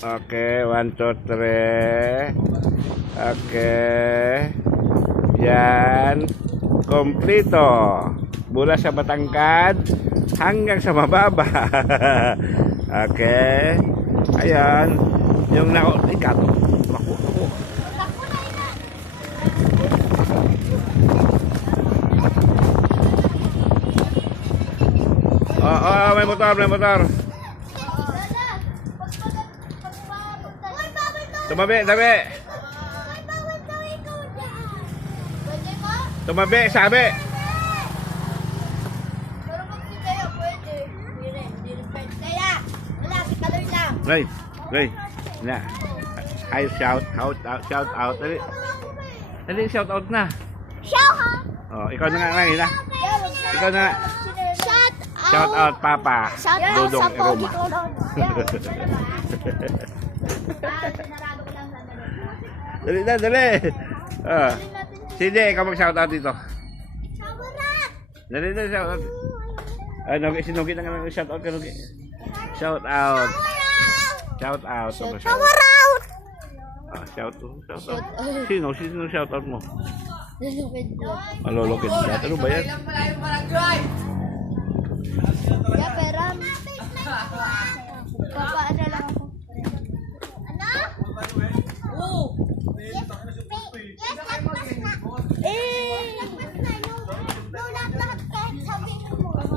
Okay, one, two, three. Okay. Yan. Kompleto. Mula sa Batangkad hanggang sa mababa. okay. Ayan. Yung na... Ikat. Naku, naku. Oo, oh, may motor, may motor. Tumabi, tabi. Tumabi, sabi. Ray, Ray. Na. Hi, shout out, out, shout out. Dali, dali, shout out na. Oh, ikaw na nga ngayon na. Ikaw na nga. Shout Shout out, Papa. Shout out Dudong sa pogi Eroma. ko doon. Dali na, dali. Ah. Sige, ikaw mag-shout out dito. Dali na, shout out. Ano, sinugi na nga shout out ka, Nugi. Shout out. Shout out. Shout out. Power out! Ah, shout out. Shout out. Sino? Sino shout out mo? Ka. Ano ba yan? Pera. Papaano lang ako. Ano? Eh!